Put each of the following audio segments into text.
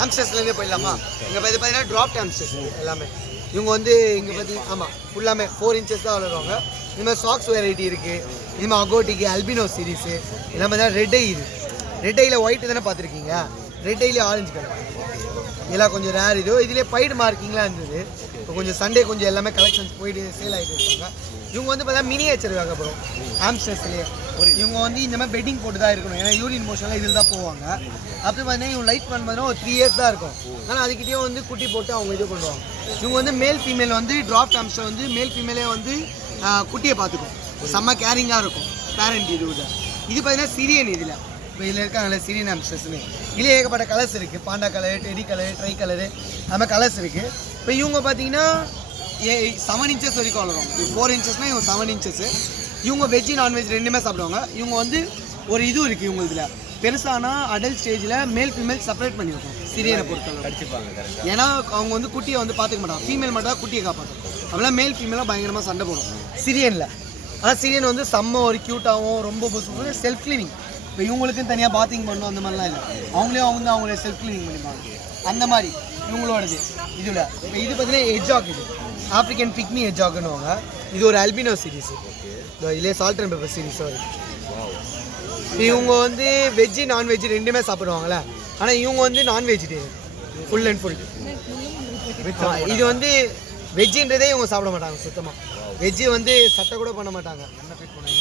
ஹாம்ஸ்டர்ஸ்லேருந்தே போயிடலாமா? இங்கே பார்த்தீங்கன்னா ட்ராப்ட் ஹாம்ஸ்டர்ஸ் எல்லாமே. இவங்க வந்து இங்கே பார்த்தீங்கன்னா ஆமாம் ஃபுல்லாமே 4 inches தான் வளருவாங்க. இதுமாதிரி சாக்ஸ் வெரைட்டி இருக்குது. இதுமாதிரி அகோட்டிக்கு அல்பினோ சீரீஸு எல்லாம் பார்த்தீங்கன்னா ரெட் ஐ. இது ரெட் ஐயில் ஒயிட்டு தானே பார்த்துருக்கீங்க, ரெட் ஐலேயே ஆரஞ்சு கலர் இதெல்லாம் கொஞ்சம் ரேர். இதுலேயே பைடு மார்க்கிங்லாம் இருந்தது. இப்போ கொஞ்சம் சண்டே கொஞ்சம் எல்லாமே கலெக்ஷன்ஸ் போயிட்டு சேல் ஆகிட்டு இருக்காங்க. இவங்க வந்து பார்த்தா மினியேச்சர் அப்புறம் ஹாம்ஸ்டர்ஸ்லேயே இவங்க வந்து இந்த மாதிரி பெட்டிங் போட்டு தான் இருக்கணும். ஏன்னா யூரின் மோஷன்லாம் இதில் தான் போவாங்க. அப்படி பார்த்தீங்கன்னா இவங்க லைட் பண்ணும்போதுனா ஒரு 3 years தான் இருக்கும். ஆனால் அதுக்கிட்டே வந்து குட்டி போட்டு அவங்க இது பண்ணுவாங்க. இவங்க வந்து மேல் ஃபீமேல் வந்து ட்ராப்ட் ஹாம்ஸ்டர் வந்து மேல் ஃபீமேலே வந்து குட்டியை பார்த்துக்கும். செம்ம கேரிங்காக இருக்கும் பேரண்ட். இது பார்த்தீங்கன்னா சிரியன். இதில் இப்போ இதில் இருக்காங்கல்ல சிரியன் ஹாம்ஸ்டர்ஸ்னு இதில் ஏகப்பட்ட கலர்ஸ் இருக்குது. Panda colour, teddy colour, try colour அது மாதிரி கலர்ஸ் இருக்குது. இப்போ இவங்க பார்த்தீங்கன்னா 7 inches வரைக்கும் வளரும். 4 inchesனால் இவங்க 7 inches. இவங்க வெஜ்ஜு நான்வெஜ் ரெண்டுமே சாப்பிடுவாங்க. இவங்க வந்து ஒரு இதுவும் இருக்குது இவங்க இதில் பெருசானா அடல்ட் ஸ்டேஜில் மேல் ஃபீமேல் செப்பரேட் பண்ணி வைக்கும் சிரியனை பொறுத்தவரை. ஏன்னா அவங்க வந்து குட்டியை வந்து பார்த்துக்க மாட்டாங்க, ஃபீமேல் மட்டும் தான் குட்டியை காப்பாற்றும். அப்படிலாம் மேல் ஃபீமேலாக பயங்கரமாக சண்டை போடும் சிரியனில். ஆனால் சிரியன் வந்து செம்ம ஒரு க்யூட்டாகவும் ரொம்ப புதுசு செல்ஃப் கிளீனிங். இப்போ இவங்களுக்கும் தனியாக பாத்திங் பண்ணணும் அந்த மாதிரிலாம் இல்லை, அவங்களே செல்ஃப் கிளீனிங் பண்ணிப்பாங்க அந்த மாதிரி இவங்களோடது. இதில் இப்போ இது பார்த்தீங்கன்னா எட்ஜாக். இது ஆப்ரிக்கன் பிக்மி எட்ஜாக்னுவாங்க. இது ஒரு அல்பினோ சீரீஸ். இதிலே சால்ட் அண்ட் பெப்பர் சீரீஸ் வரும். இவங்க வந்து வெஜ்ஜு நான்வெஜ் ரெண்டுமே சாப்பிடுவாங்களே, ஆனால் இவங்க வந்து நான் வெஜிடேரியன் ஃபுல் அண்ட் ஃபுல். இது வந்து வெஜ்ஜுன்றதே இவங்க சாப்பிட மாட்டாங்க சுத்தமாக. வெஜ்ஜு வந்து சட்டை கூட பண்ண மாட்டாங்க.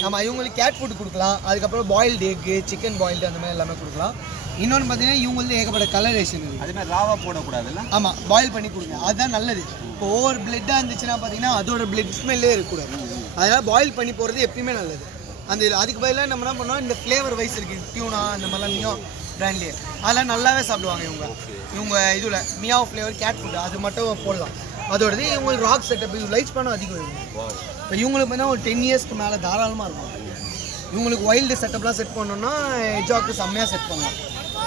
ஆமாம், இவங்களுக்கு கேட் ஃபுட் கொடுக்கலாம். அதுக்கப்புறம் பாயில்டு எக்கு, சிக்கன் பாயில்டு அந்த மாதிரி எல்லாமே கொடுக்கலாம். இன்னொன்று பார்த்தீங்கன்னா இவங்க வந்து ஏகப்பட்ட கலரேஷன் இருக்குது. அதே மாதிரி ராவாக போடக்கூடாதுல்ல. ஆமாம், பாயில் பண்ணி கொடுங்க, அதுதான் நல்லது. இப்போ ஓவர் பிளட்டாக இருந்துச்சுன்னா பார்த்தீங்கன்னா அதோட பிளட் ஸ்மெல்லே இருக்கக்கூடாது. அதனால் பாயில் பண்ணி போகிறது எப்பயுமே நல்லது. அந்த அதுக்கு பதிலாக நம்ம என்ன பண்ணோம், இந்த ஃப்ளேவர் வைஸ் இருக்குது டியூனா அந்த மாதிரிலாம் மியோ பிராண்ட்லேயே அதெல்லாம் நல்லாவே சாப்பிடுவாங்க இவங்க இதில் மியாவ் ஃப்ளேவர் கேட் ஃபுட் அது மட்டும் போடலாம். அதோடது இவங்களுக்கு ராக் செட்டப் இது லைஃப் ஸ்பேனும் அதிகம் இருக்கும். இப்போ இவங்களுக்கு பார்த்தீங்கன்னா ஒரு 10 yearsக்கு மேலே தாராளமாக இருக்கும். இவங்களுக்கு வைல்டு செட்டப்லாம் செட் பண்ணோன்னா எட்ஜாக்கு செம்மையாக செட் பண்ணலாம்.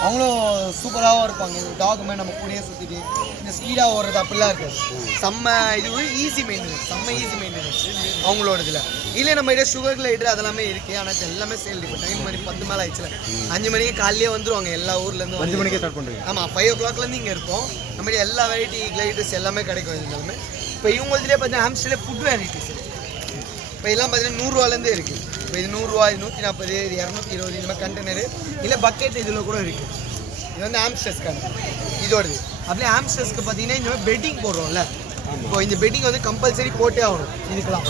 அவங்களும் சூப்பராகவும் இருப்பாங்க. டாக் மாதிரி நம்ம கூடயே சுற்றிட்டு இந்த ஸ்பீடாக ஓடுறது அப்படிலாம் இருக்காது. செம்ம இது ஈஸி மெயின்டெனன்ஸ், செம்ம ஈஸி மெயின்டெனன்ஸ் அவங்களோட இதில். இல்லை நம்ம கிட்ட சுகர் கிளைடர் அதெல்லாமே இருக்குது. ஆனால் எல்லாமே சேல். இப்போ டைம் மாதிரி 10 மேலே ஆயிடுச்சுல, 5 மணிக்கு காலையிலே வந்துடுவாங்க எல்லா ஊர்லேருந்து. 5 மணிக்கு ஸ்டார்ட் பண்ணுறீங்க? ஆமாம், 5 o'clockலேருந்து இங்கே இருப்போம். நம்ம எல்லா வெரைட்டி கிளைடர்ஸ் எல்லாமே கிடைக்கும் எல்லாமே. இப்போ இவங்களதுலேயே பார்த்தீங்கன்னா ஹாம்ஸ்டர்லேயே ஃபுட் வெரைட்டிஸ் இருக்குது. இப்போ இதெல்லாம் பார்த்தீங்கன்னா 100 ரூபாலேருந்து இருக்குது. இப்போ இது 100 ரூபா, இது 140, இது 220, இந்த மாதிரி கண்டெய்னரு இல்லை பக்கெட் இதில் கூட இருக்குது. இது வந்து ஹாம்ஸ்டர்ஸ்க்கான இதோடது. அப்படியே ஹாம்ஸ்டர்ஸ்க்கு பார்த்தீங்கன்னா இந்த மாதிரி பெட்டிங் போடுறோம்ல, இப்போ இந்த பெட்டிங் வந்து கம்பல்சரி போட்டே ஆகணும் இதுக்கெல்லாம்.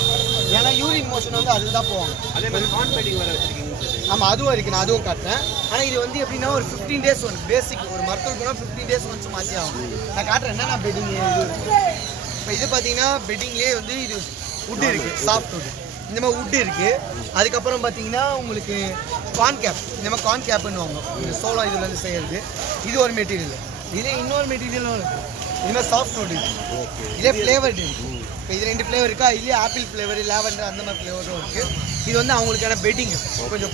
ஏன்னா யூரின் மோஷன் வந்து அதில் தான் போவாங்க. அதே மாதிரி கான் பெட்டிங் வேறு வச்சுருக்கீங்க. ஆமாம், அதுவும் இருக்குது, நான் அதுவும் காட்டுறேன். ஆனால் இது வந்து எப்படின்னா ஒரு 15 days ஒன்று பேசிக் ஒரு மருத்துவம் போனால் 15 days ஒன்று மாற்றி ஆகும். நான் காட்டுறேன் என்னென்ன பெட்டிங் இது. இப்போ இது பார்த்தீங்கன்னா பெட்டிங்லேயே வந்து இது வுட் இருக்குது, சாஃப்ட் வுட் இந்த மாதிரி வுட் இருக்குது. அதுக்கப்புறம் பார்த்தீங்கன்னா உங்களுக்கு கார்ன் கேப், இந்த மாதிரி கார்ன் கேப்புன்னுவாங்க இந்த சோளம் இதுலேருந்து செய்கிறது. இது ஒரு மெட்டீரியல். இதே இன்னொரு மெட்டீரியலும் இருக்குது, இதுமாதிரி சாஃப்ட் வுட் இருக்குது. இதே ஃப்ளேவர்டு இருக்குது. இப்போ இது 2 ஃப்ளேவர் இருக்கா, இதுலேயே ஆப்பிள் ஃப்ளேவர், லேவண்டர் அந்த மாதிரி ஃப்ளேவரும் இருக்குது. இது வந்து அவங்களுக்கான பெட்டிங்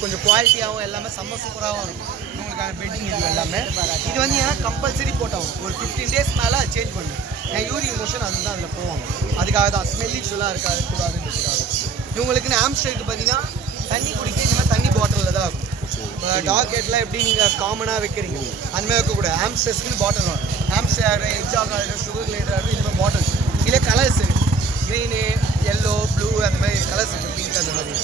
கொஞ்சம் குவாலிட்டியாகவும் எல்லாமே செம்ம சூப்பராகவும் இருக்கும். இவங்களுக்கான பெட்டிங் இது எல்லாமே. இது வந்து ஏன்னா கம்பல்சரி போட்டாகும் ஒரு 15 days மேலே சேஞ்ச் பண்ணும். என் யூரின் மோஷன் அதுதான் அதில் போவாங்க. அதுக்காக தான் ஸ்மெல் இஷ்யூலாம் இருக்காது கூடாதுன்றதுக்காக. இவங்களுக்குன்னு ஹாம்ஸ்டருக்கு பார்த்தீங்கன்னா தண்ணி குடிக்க இந்த மாதிரி தண்ணி பாட்டிலில் தான் இருக்கும். இப்போ டாக் கேட்லாம் எப்படி நீங்கள் காமனாக வைக்கிறீங்க அந்த மாதிரி வைக்கக்கூடாது. ஹாம்ஸ்டர்ஸ்க்கு பாட்டில் வரும். ஹாம்ஸ்டர், எட்ஜாக் ஆகிடும், சுகர் கிளைடர் ஆகிடும், இந்த மாதிரி பாட்டில்ஸ். இதில் கலர்ஸ் இருக்குது, க்ரீனு, எல்லோ, ப்ளூ அந்த மாதிரி கலர்ஸ் இருக்குது, பிங்க் அந்த மாதிரி.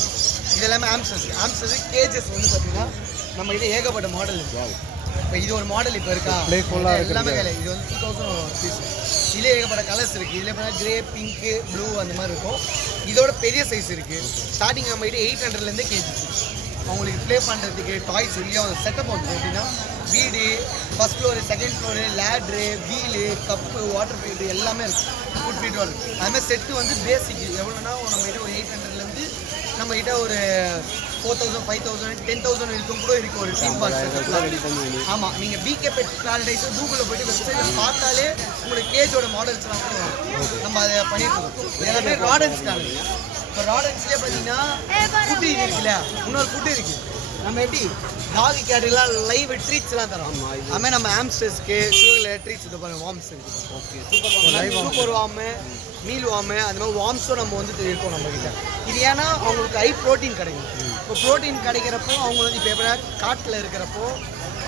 இது எல்லாமே ஹாம்ஸ்டர்ஸ் கேஜஸ் வந்து பார்த்தீங்கன்னா நம்ம கிட்ட ஏகப்பட்ட மாடல் இருக்குது. இப்போ இது ஒரு மாடல் இப்போ இருக்கா எல்லாமே வேலை. இது வந்து 2000 பீஸ். இதில் ஏகப்பட்ட கலர்ஸ் இருக்குது. இதில் பார்த்தா கிரே, பிங்க்கு, ப்ளூ அந்த மாதிரி இருக்கும். இதோட பெரிய சைஸ் இருக்குது. ஸ்டார்டிங் நம்ம கிட்ட 800லேருந்தே கேஜி. அவங்களுக்கு ப்ளே பண்ணுறதுக்கு டாய்ஸ் இல்லையா செட்டப் வந்து எப்படின்னா வீடு, first floor, second floor, ladder, wheel, cup, water field எல்லாமே இருக்குது. ஃபுட் ஃபீல்டு இருக்குது. அதுமாதிரி செட்டு வந்து பேசிக் எவ்வளோன்னா நம்ம கிட்ட ஒரு 800லேருந்து நம்மகிட்ட ஒரு 4000, 5000, 10,000 வரைக்கும் கூட இருக்குது ஒரு டீம் பாக்ஸ். ஆமாம், நீங்கள் பிகே பெட் பேரடைஸ் கூகுளில் போய்ட்டு வெப்சைட்டில் பார்த்தாலே உங்களுக்கு கேஜோட மாடல்ஸ்லாம் கூட நம்ம அதை பண்ணிட்டுருக்கோம். எல்லாமே ராடன்ஸ்க்கான. இப்போ ராடன்ஸ்லேயே பார்த்தீங்கன்னா ஃபுட்டு இது இருக்குல்ல, இன்னொரு ஃபுட்டு இருக்குது. நம்ம எப்படி டாக் கேட்டெல்லாம் லைவ் ட்ரீட்ஸ்லாம் தரோம். அதுமாதிரி நம்ம ஹாம்ஸ்டர்ஸ்க்கு சுகரில் ட்ரீட்ஸ் இது பண்ண வார்ம்ஸ் இருக்குது. Okay, super warm, meal warm அந்த மாதிரி வார்ம்ஸும் நம்ம வந்து இருக்கோம் நம்மக்கிட்ட. இது ஏன்னா அவங்களுக்கு ஹை ப்ரோட்டீன் கிடைக்கும். இப்போ ப்ரோட்டீன் கிடைக்கிறப்போ அவங்க வந்து இப்போ எப்போ காட்டில் இருக்கிறப்போ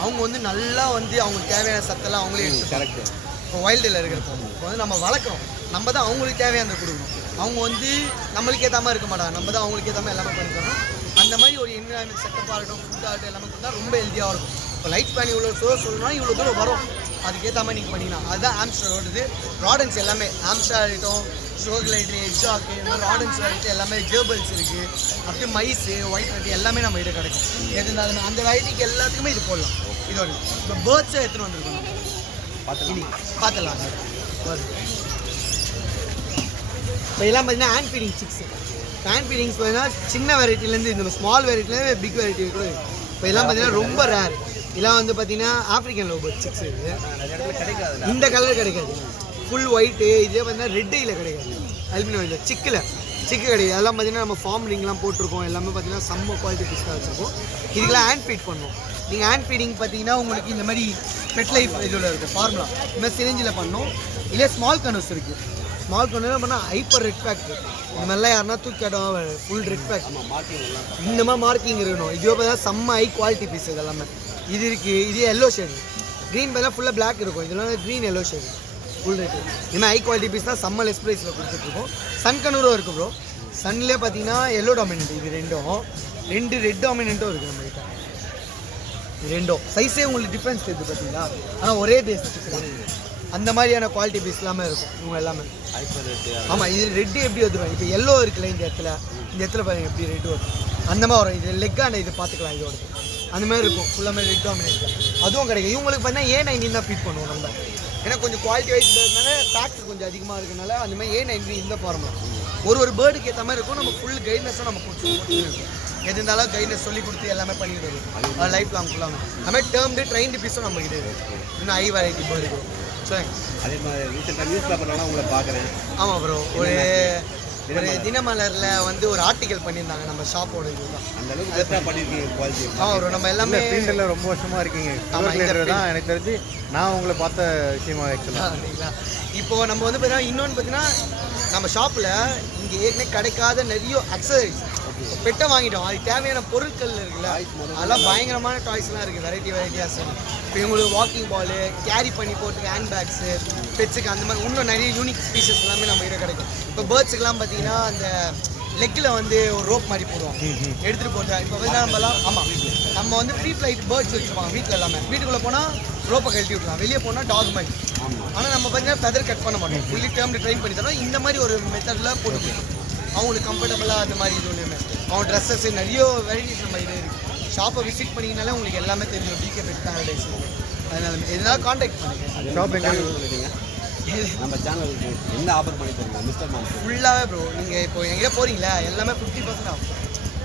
அவங்க வந்து நல்லா வந்து அவங்களுக்கு தேவையான சத்தெல்லாம் அவங்களே எடுத்து கரெக்ட். இப்போ வைல்டில் இருக்கிறப்போ இப்போ வந்து நம்ம வளர்க்குறோம், நம்ம தான் அவங்களுக்கு தேவையானதை கொடுக்கணும். அவங்க வந்து நம்மளுக்கு ஏற்ற மாதிரி இருக்க மாட்டாங்க, நம்ம தான் அவங்களுக்கு ஏற்ற மாதிரி எல்லாமே பண்ணி தரணும். அந்த மாதிரி ஒரு என்விரான்மெண்ட் செட்டப் ஆகட்டும், ஃபுட் ஆகட்டும் எல்லாமே கொடுத்தா ரொம்ப ஹெல்த்தியாக இருக்கும். இப்போ லைஃப் ஸ்பேன் இவ்வளோ சொல்லணும்னா இவ்வளோ தூரம் வரும், அதுக்கேற்ற மாதிரி நீங்கள் பண்ணிக்கலாம். அதுதான் ஆம்ஸ்டர் ஓடுது. ராடன்ஸ் எல்லாமே ஆம்ஸ்டர் ஆகிட்டோம், ஷோக்லைட்டு, எக்ஸாக்கு, இந்த மாதிரி ராடன்ஸ் ஆகிட்டு எல்லாமே ஜேர்பல்ஸ் இருக்குது, அப்படியே மைஸு, ஒயிட் வெரைட்டி எல்லாமே நம்ம கிட்ட கிடைக்கும். எதுனாலும் அந்த வெரைட்டிக்கு எல்லாத்துக்குமே இது போடலாம். இதோட இப்போ பேர்ட்ஸை எடுத்துகிட்டு வந்துருக்கோம், பார்த்துடலாம். இப்போ எல்லாம் பார்த்தீங்கன்னா hand feeding six. Hand feedings பார்த்தீங்கன்னா சின்ன வெரைட்டிலேருந்து இந்த ஸ்மால் வெரைட்டிலேருந்து பிக் வெரைட்டி கூட. இப்போ எல்லாம் பார்த்தீங்கன்னா ரொம்ப ரேர். இதெல்லாம் வந்து பார்த்தீங்கன்னா ஆஃப்ரிக்கன் லவ் பேர்ட் சிக்ஸ் இருக்குது. இந்த கலர் கிடைக்காது, ஃபுல் ஒயிட்டு. இதே பார்த்தீங்கன்னா ரெட் ஐயில் கிடைக்காது, அல்பினோ இல்லை சிக்கு கிடையாது. அதெல்லாம் பார்த்தீங்கன்னா நம்ம ஃபார்ம் ரிங்லாம் போட்டிருக்கோம், எல்லாமே பார்த்தீங்கன்னா செம்ம குவாலிட்டி ஃபிஷ்ஷாக வச்சுருக்கோம். இதுக்கெல்லாம் ஹேண்ட் ஃபீட் பண்ணணும். நீங்கள் ஹேண்ட் ஃபீடிங் பார்த்தீங்கன்னா உங்களுக்கு இந்த மாதிரி பெட் லைஃப் இதில் இருக்குது ஃபார்முலா, இந்த மாதிரி சிரிஞ்சில் பண்ணணும். இல்லை ஸ்மால் கனோஸ் இருக்குது. ஸ்மால் கனோஸ் பண்ணால் ஹைப்பர் ரெட் ஃபேக்ட், இந்த மாதிரிலாம் யாருன்னா தூக்கிடும் ஃபுல் ரெட் ஃபேக்ட், இந்த மாதிரி மார்க்கிங் இருக்கணும். இதுவே பார்த்தா செம்ம ஹை குவாலிட்டி பீஸ். இது எல்லாமே இது இருக்குது. இது எல்லோ ஷேடு, க்ரீன் பார்த்தா ஃபுல்லாக பிளாக் இருக்கும், இதெல்லாம் green yellow shade full rate. இந்த மாதிரி ஹை குவாலிட்டி பீஸ் தான் செம்ம லெஸ் ப்ரைஸில் கொடுத்துட்ருக்கோம். சன் கனூரும் இருக்குது ப்ரோ. சன்லேயே பார்த்தீங்கன்னா எல்லோ டாமினன்ட், இது ரெண்டு ரெட் டாமினன்ட்டும் இருக்குது நம்மகிட்ட. ரெண்டும் சைஸே உங்களுக்கு டிஃப்ரென்ஸ் இருக்குது பார்த்தீங்களா, ஆனால் ஒரே டேஸ்ட் அந்த மாதிரியான குவாலிட்டி பீஸ் எல்லாமே இருக்கும் இவங்க எல்லாமே. ஆமாம், இது ரெட்டு எப்படி வந்துடும், இப்போ எல்லோ இருக்குல்ல இந்த இடத்துல பாருங்கள் எப்படி ரெட்டு வரும், அந்த மாதிரி வரும். இது லெக்கான இது பார்த்துக்கலாம், இதோட அந்த மாதிரி இருக்கும் ஃபுல்லாமே ரெட் டாமினேட். அதுவும் கிடைக்கும். இவங்களுக்கு பார்த்தீங்கன்னா A19 தான் ஃபீட் பண்ணுவோம் நம்ம, ஏன்னா கொஞ்சம் குவாலிட்டி வைஸ் இருக்கிறதுனால ஃபேக்ட்ஸ் கொஞ்சம் அதிகமாக இருக்கிறதுனால அந்த மாதிரி A19 இந்த ஃபார்முலா ஒரு பேர்டுக்கு ஏற்ற மாதிரி இருக்கும். நம்ம ஃபுல் கைட்னஸும் நம்ம கொடுத்துருக்கோம். எது இருந்தாலும் கைட்னஸ் சொல்லி கொடுத்து எல்லாமே பண்ணிட்டு வரும், அது லைஃப் லாங் ஃபுல்லாக. அது மாதிரி டேர்ம்டு ட்ரைன்டு பீஸும் நம்ம கிட்டே இருக்குது. இன்னும் ஹை வெரைட்டி பேர்டு இருக்கும். சொல்லுங்க. அதே மாதிரி ரீசெண்டாக நியூஸ் பேப்பர்லாம் உங்களை பார்க்குறேன். ஆமாம் ப்ரோ, ஒரு தினமலரில் வந்து ஒரு ஆர்டிக்கல் பண்ணியிருந்தாங்க நம்ம ஷாப்போட. இதுதான் அந்த அளவுக்கு பண்ணியிருக்கீங்க குவாலிட்டி. ஆமாம் ப்ரோ, நம்ம எல்லாமே ஃபீல்டில் ரொம்ப வருஷமாக இருக்கீங்க. தான் எனக்கு தெரிஞ்சு நான் உங்களை பார்த்த விஷயமா சரிங்களா. இப்போது நம்ம வந்து பார்த்தீங்கன்னா இன்னொன்று பார்த்தீங்கன்னா நம்ம ஷாப்பில் இங்கே ஏற்கனவே கிடைக்காத நிறைய அக்சசரிஸ் பெட்டை வாங்கிட்டோம். அதுக்கு தேவையான பொருட்கள் இருக்குல்ல, அதெல்லாம் பயங்கரமான டாய்ஸ்லாம் இருக்குது, வெரைட்டியாக. இப்போ இவங்களுக்கு வாக்கிங் பாலு, கேரி பண்ணி போட்டுக்க ஹேண்ட் பேக்ஸு, பெட்ஸுக்கு அந்த மாதிரி இன்னும் நிறைய யூனிக் ஸ்பீஷஸ் எல்லாமே நம்ம கிட்ட கிடைக்கும். இப்போ பேர்ட்ஸுக்கெல்லாம் பார்த்தீங்கன்னா அந்த லெக்கில் வந்து ஒரு ரோப் மாதிரி போடுவோம், எடுத்துகிட்டு போட்டு. இப்போ பார்த்தீங்கன்னா நம்மலாம் நம்ம வந்து ஃப்ரீ ஃப்ளைட் பேர்ட்ஸ் வச்சுருப்பாங்க வீட்டில் எல்லாமே. வீட்டுக்குள்ளே போனால் ரோப்பை கழட்டி விட்லாம், வெளியே போனால் டாக் மாதிரி. ஆனால் நம்ம பார்த்தீங்கன்னா ஃபெதர் கட் பண்ண மாட்டோம், ஃபுல்லி டேர்ம்டு ட்ரெயின் பண்ணி தரோம். இந்த மாதிரி ஒரு மெத்தடில் போட்டு கொடுக்கும் அவங்களுக்கு கம்ஃபர்டபுளாக. அந்த மாதிரி இது ஒன்றுமே அவங்க ட்ரெஸ்ஸஸ் நிறைய வெரைட்டிஸ் நம்ம இது இருக்குது. ஷாப்பை விசிட் பண்ணிங்கனாலே உங்களுக்கு எல்லாமே தெரியும், பிகே பெட் பேரடைஸ். அதனால எதனால காண்டாக்ட் பண்ணுங்கள். ஷாப் எங்கே நம்ம சேனலுக்கு என்ன ஆஃபர் பண்ணி தருங்க மிஸ்டர் மான்ஸ் ஃபுல்லாகவே ப்ரோ. நீங்கள் இப்போ எங்கே போகிறீங்களா எல்லாமே 50% ஆஃப்.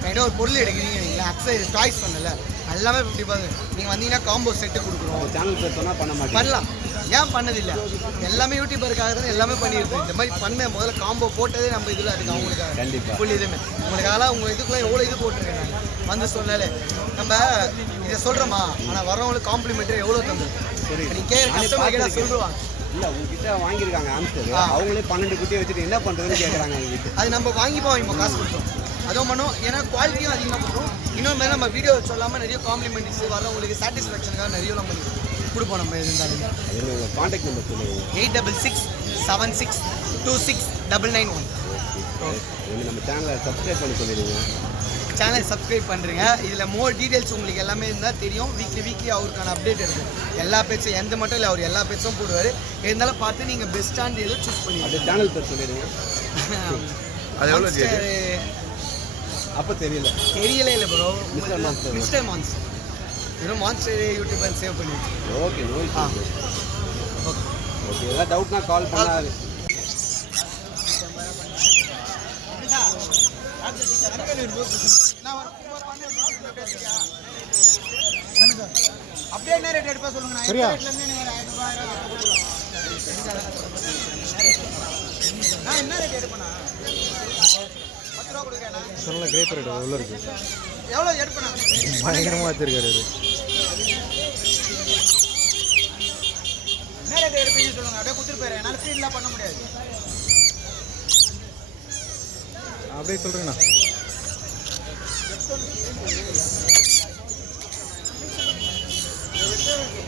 என்கிட்ட ஒரு பொருள் எடுக்கிறீங்க நீங்களா, அக்சசரி டாய்ஸ் பண்ணல எல்லாமே 50%. நீங்கள் வந்தீங்கன்னா காம்போ செட்டு கொடுக்குறோம். சேனல் பேர் சொன்னால் பண்ணலாம், ஏன் பண்ணதில்லை? எல்லாமே யூடியூபருக்காக தான் எல்லாமே பண்ணியிருக்கோம். இந்த மாதிரி பண்ண முதல்ல காம்போ போட்டதே நம்ம இதில் அதுக்கு அவங்களுக்காக கண்டிப்பாக ஃபுல் இதுவுமே உங்களுக்காக. உங்கள் இதுக்குள்ளே எவ்வளோ இது போட்டிருக்கேன் நான் வந்து சொன்னாலே. நம்ம இதை சொல்கிறோமா, ஆனால் வரவங்களுக்கு காம்ப்ளிமெண்ட்ரி எவ்வளோ தந்துருக்கோம். நீங்கள் கஸ்டமர் கேட்டால் சொல்லுவாங்க, இல்லை உங்ககிட்ட வாங்கியிருக்காங்க ஆம்ஸ்டர், அவங்களே 12 குட்டியை வச்சுட்டு என்ன பண்ணுறதுன்னு கேட்குறாங்க எங்ககிட்ட. அது நம்ம வாங்கிப்போம் காசு கொடுத்தோம், அதுவும் பண்ணுவோம். ஏன்னா குவாலிட்டியும் அதிகமாக பண்ணுறோம். இன்னொரு மேலே நம்ம வீடியோ சொல்லாமல் நிறைய காம்ப்ளிமெண்ட்ஸ் வரவங்களுக்கு சாட்டிஸ்ஃபேக்ஷனுக்காக நிறையலாம் பண்ணி கொடுப்போம். நம்ம இருந்தாலும் கான்டாக்ட் நம்பர் சொல்லுங்கள். 8666269991. நம்ம சேனலை சப்ஸ்கிரைப் பண்ணி சொல்லிடுங்க. சேனல் சப்ஸ்கிரைப் பண்ணுறீங்க. இதில் மோர் டீட்டெயில்ஸ் உங்களுக்கு எல்லாமே இருந்தால் தெரியும். வீக்லி அவருக்கான அப்டேட் இருக்குது. எல்லா பேச்சும் எந்த மட்டும் இல்லை, அவர் எல்லா பேச்சும் போடுவார். இருந்தாலும் பார்த்து நீங்கள் பெஸ்ட்டான எதுவும் சூஸ் பண்ணி அந்த சேனல் பேர் சொல்லிடுங்க. அது எவ்வளோ அப்போ தெரியல இல்லை ப்ரோ. மிஸ்டர் மான்ஸ் வெறும் மான்ஸ்டர் யூடியூபர் சேவ் பண்ணி. ஓகே ஓகே ஏதாவது டவுட்னா கால் பண்ணாரு. அப்படியே என்ன ரேட் எடுப்பா சொல்லுங்க. நான் என்ன ரேட் எடுப்பேனா 10 ரூபா கொடுக்கறேனா சொன்ன கிரேப் ரேட் உள்ள இருக்கு. எவ்வளோ எடுப்பேனா பயங்கரமாக வச்சிருக்காரு. என்ன ரேட் எடுப்பீங்க சொல்லுங்க, அப்படியே கொடுத்துட்டு போயிடுறேன். என்னால் ஃபீட்லாம் பண்ண முடியாது. அப்படியே சொல்கிறேண்ணா.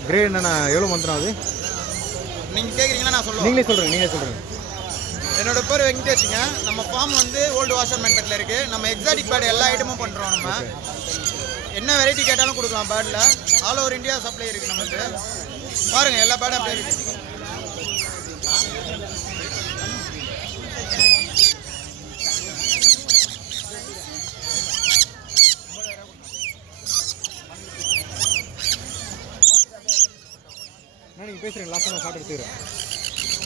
கிரே என்னண்ணா எவ்வளோ மந்த்னா அது? நீங்கள் கேட்குறீங்களா நான் சொல்லுவேன். நீங்களே சொல்கிறேன். என்னோட பேர் வெங்கடேஷுங்க. நம்ம ஃபார்ம் வந்து ஓல்டு வாஷர் மென்பெட்டில் இருக்குது. நம்ம எக்ஸாட்டிக் பேர்டு எல்லா ஐட்டமும் பண்ணுறோம். நம்ம என்ன வெரைட்டி கேட்டாலும் கொடுக்கலாம். பேர்டில் ஆல் ஓவர் இந்தியா சப்ளை இருக்குது நமக்கு. பாருங்கள் எல்லா பேர்டும் அப்படியே இருக்குது. நீங்கள் பேசுகிறீங்க. லாஸ்ட்டாக நான் ஷார்ட் எடுத்துக்கிறேன்.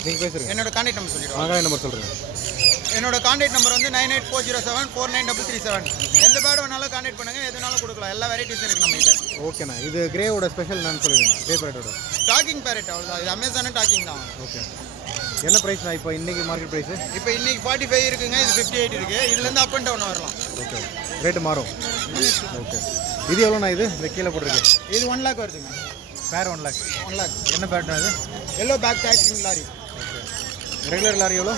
நீங்கள் பேசுகிறீங்க. என்னோட கான்டாக்ட் நம்பர் சொல்லிடுவோம். கான்டாக்ட் நம்பர் சொல்கிறேன். என்னோட கான்டாக்ட் நம்பர் வந்து 9840749337. எந்த பேர்டு வேணாலும் கான்டாக்ட் பண்ணுங்கள். எதுனாலும் கொடுக்கலாம். எல்லா வெரைட்டிஸும் இருக்குது நம்ம கிட்ட. ஓகேண்ணா. இது கிரேவோட ஸ்பெஷல் என்னன்னு சொல்லிடுங்க. கிரே பேரட்டோட டாக்கிங் பேரட் அவ்வளோதான். இது அமேசானும் டாக்கிங் தான். ஓகே. என்ன ப்ரைஸ்ண்ணா இப்போ இன்றைக்கி மார்க்கெட் ப்ரைஸு? இப்போ இன்றைக்கி 45 இருக்குங்க. இது 58 இருக்குது. இதுலேருந்து அப் அண்ட் டவுன் வரலாம். ஓகே. ரேட்டு மாறும். ஓகே. இது எவ்வளோண்ணா? இது இந்த கீழே போட்டிருக்கு. இது 1 lakh வருதுங்க. பேர் 1 lakh. 1 lakh. என்ன பேர்ட்னா இது? Yellow back taxing lorry. Regular lorry எவ்வளோ?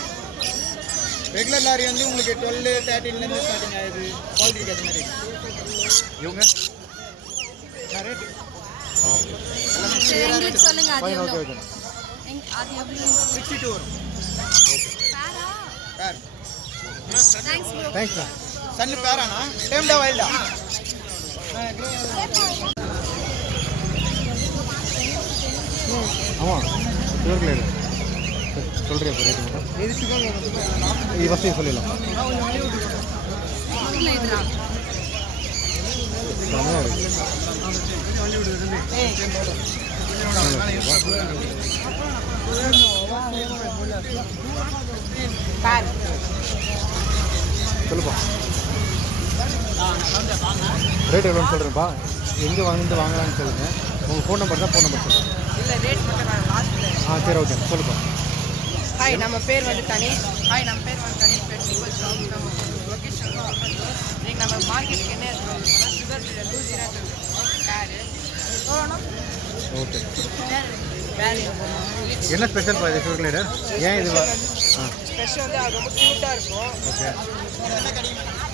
ரெகுலர் லாரி வந்து உங்களுக்கு 12, 13லேருந்து ஸ்டார்டிங் ஆகுது. குவாலிட்டிக்கு அது மாதிரி. இவங்க ரேட்டு எங்களுக்கு சொல்லுங்க அது ஃபைன். எவ்வளோ? ஓகே. அது எவ்வளோ? 62 வரும். பேரா? பேர் தேங்க்ஸ் ப்ரோ. தேங்க்ஸ்ண்ணா. சன்னு பேரானா டேம்டா வைல்டா? ஆமாம். சுகர் கிளேடு சொல்கிறியா இப்போ ரேட்டு மட்டும்? இது சுகர் இது ஃபஸ்ட்டு சொல்லிடலாம். இல்லை இதுனா செம்மையாக இருக்குது. பேர் சொல்லுப்பா. ரேட் எவ்வளோன்னு சொல்கிறேன்ப்பா. எங்கே வாங்கலான்னு சொல்லுங்கள். உங்கள் ஃபோன் நம்பர் தான். ஃபோன் நம்பர் சொல்லுங்கள். இல்லை ரேட் மட்டும் நான் லாஸ்ட்டில். சரி ஓகே சொல்லுப்பா. ஹாய் நம்ம பேர் வந்து தனீஷ். Festival shop. நம்ம லொக்கேஷன் நீங்கள் நம்ம மார்க்கெட்டுக்கு என்ன எடுத்துகிட்டு சுகர் 202 பேரு ஓகே. பேரு என்ன ஸ்பெஷல்ப்பா இது சுகர் கிளேடர்? ஏன் இது ஸ்பெஷல் வந்து அது ரொம்ப க்யூட்டாக இருக்கும். ஓகே.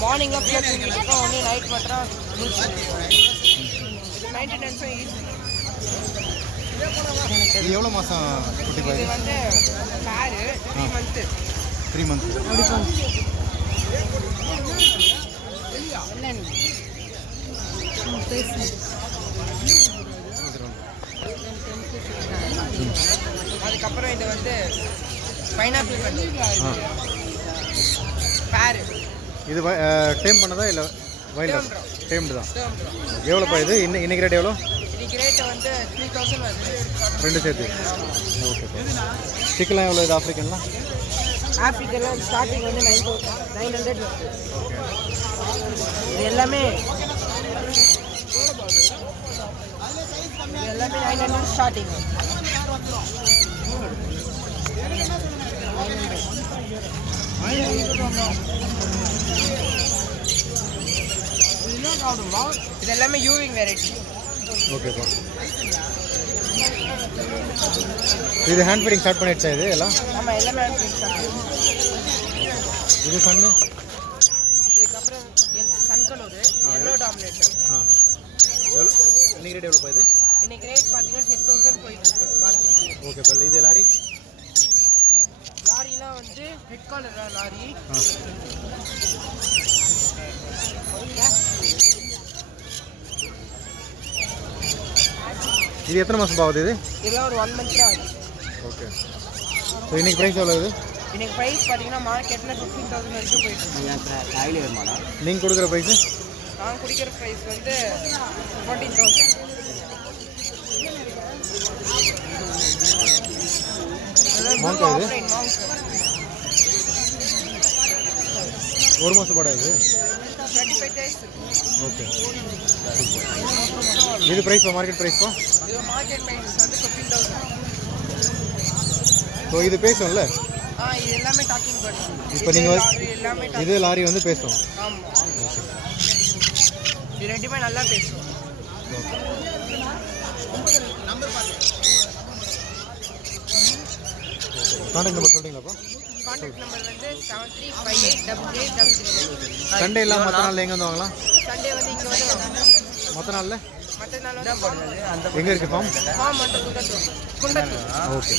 மார்னிங்லாம் ஃப்ரீயாக தூங்கிட்டு இருக்கோம். ஒன்லி நைட் மட்டும் இது மெயின்டெனன்ஸும் ஈஸி. இது எவ்வளோ மாதம் குட்டி இது பாய்? வந்து பேரு 3 மந்த்து. 3 months. அதுக்கப்புறம் இது வந்து பைனாப்பிள் பண்ணி பேரு இது டேம் பண்ணதா இல்லை வைல்டா? டேம்டு தான். எவ்வளோப்பா இது? இன்னைக்கு ரேட் எவ்வளோ? இன்னைக்கு ரேட்டு வந்து 3000 வருது. ரெண்டு சேர்த்து. ஓகேப்பா. சிக்கெலாம் எவ்வளோ? இது ஆஃப்ரிக்கன்லாம் ஆஃப்ரிக்கெல்லாம் ஸ்டார்டிங் வந்து 900 வருது. இது எல்லாமே 900 ஸ்டார்டிங். இது எல்லாமே யூவிங் வெரைட்டி. ஓகேப்பா. இது ஹேண்ட் ஃபீடிங் ஸ்டார்ட் பண்ணிடுச்சா இது எல்லாம்? ஆமாம் எல்லாமே இது சன்னு. இதுக்கப்புறம் சன்கலூர் எல்லோ டாமினேட்டர். எவ்வளோ இன்னைக்கு ரேட் எவ்வளோப்பா இது? இன்னைக்கு ரேட் பார்த்தீங்கன்னா 6000 போயிட்டு இருக்கு மார்க்கெட். ஓகேப்பா. இது லாரி? லாரிலாம் வந்து ஹெட் காலர் லாரி. இது எத்தனை மாதம் ஆகுது இது? இதெல்லாம் ஒரு 1 month தான் ஆகுது. ஓகே. ஸோ இன்னைக்கு ப்ரைஸ் எவ்வளோ இது? இன்னைக்கு ப்ரைஸ் பார்த்தீங்கன்னா மார்க்கெட்டில் 15,000 வரைக்கும் போயிட்டு இருக்கு. நீங்கள் கொடுக்குற ப்ரைஸு? நான் குடிக்கிற ப்ரைஸ் வந்து 14,000. மாங்கா இது? ஆஃப்லைன் மாங்க் ஒரு மாதம் பாடா இது? 25 days. ஓகே. இது ப்ரைஸ் மார்க்கெட் ப்ரைஸ்ப்பா? இது மார்க்கெட் ப்ரைஸ் வந்து 15,000. ஸோ இது பேசும்ல? இது எல்லாமே டாக்கிங் பண்ணுவோம். இப்போ நீங்கள் எல்லாமே இது லாரி வந்து பேசும். ஆமாம். இது ரெண்டுமே நல்லா பேசுவோம். கான்டாக்ட் நம்பர் சொல்கிறீங்களாப்பா? கான்டாக்ட் நம்பர் வந்து 73588833. சண்டே இல்லாமல் மற்ற நாளில் எங்கே வந்து வாங்கலாம்? சண்டே வந்து இங்கே வந்து மற்ற நாளில்? மற்ற மற்ற நாள் வந்து எங்கே இருக்குது ஃபார்ம்? ஃபார்ம் வந்து குண்டத்தூர். ஓகே.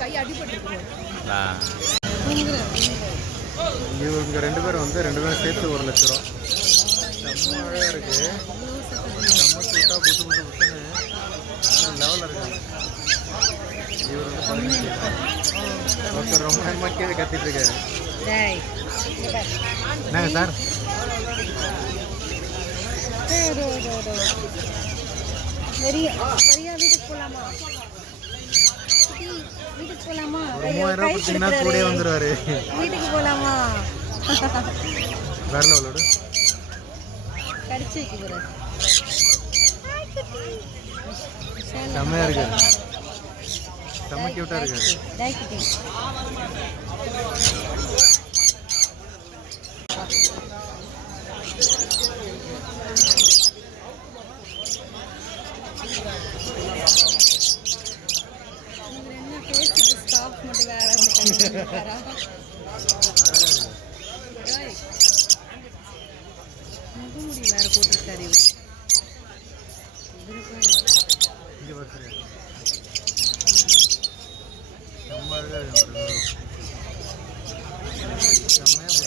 கை அடிபட்டு இவங்க 2 பேரும் வந்து 2 பேரும் சேர்த்து 1 லட்ச ரூபா. செம்ம அழகாக இருக்குது. செம்ம சூட்டாக புது புது புதுன்னு லெவலில் இருக்காங்க. இவர் வந்து ஒருத்தர் ரொம்ப நேரமாக கீழே கத்திட்டு இருக்காரு. என்னங்க சார்? வீட்டுக்கு போகலாமா? வீட்டுக்கு போகலாமா? ஒரு 3000 ரூபா கொடுத்தீங்கன்னா கூட வந்துடுவார். வீட்டுக்கு போகலாமா? வேற லெவலோடு கடிச்சு வைக்கிறார். செம்மையாக இருக்காரு. செம்ம கியூட்டாக இருக்காரு. முகமுடி வேற போட்டிருக்காரு இவர். இங்கே பார்க்குறேன். செம்ம அழகாக இருக்கு. செம்மையாக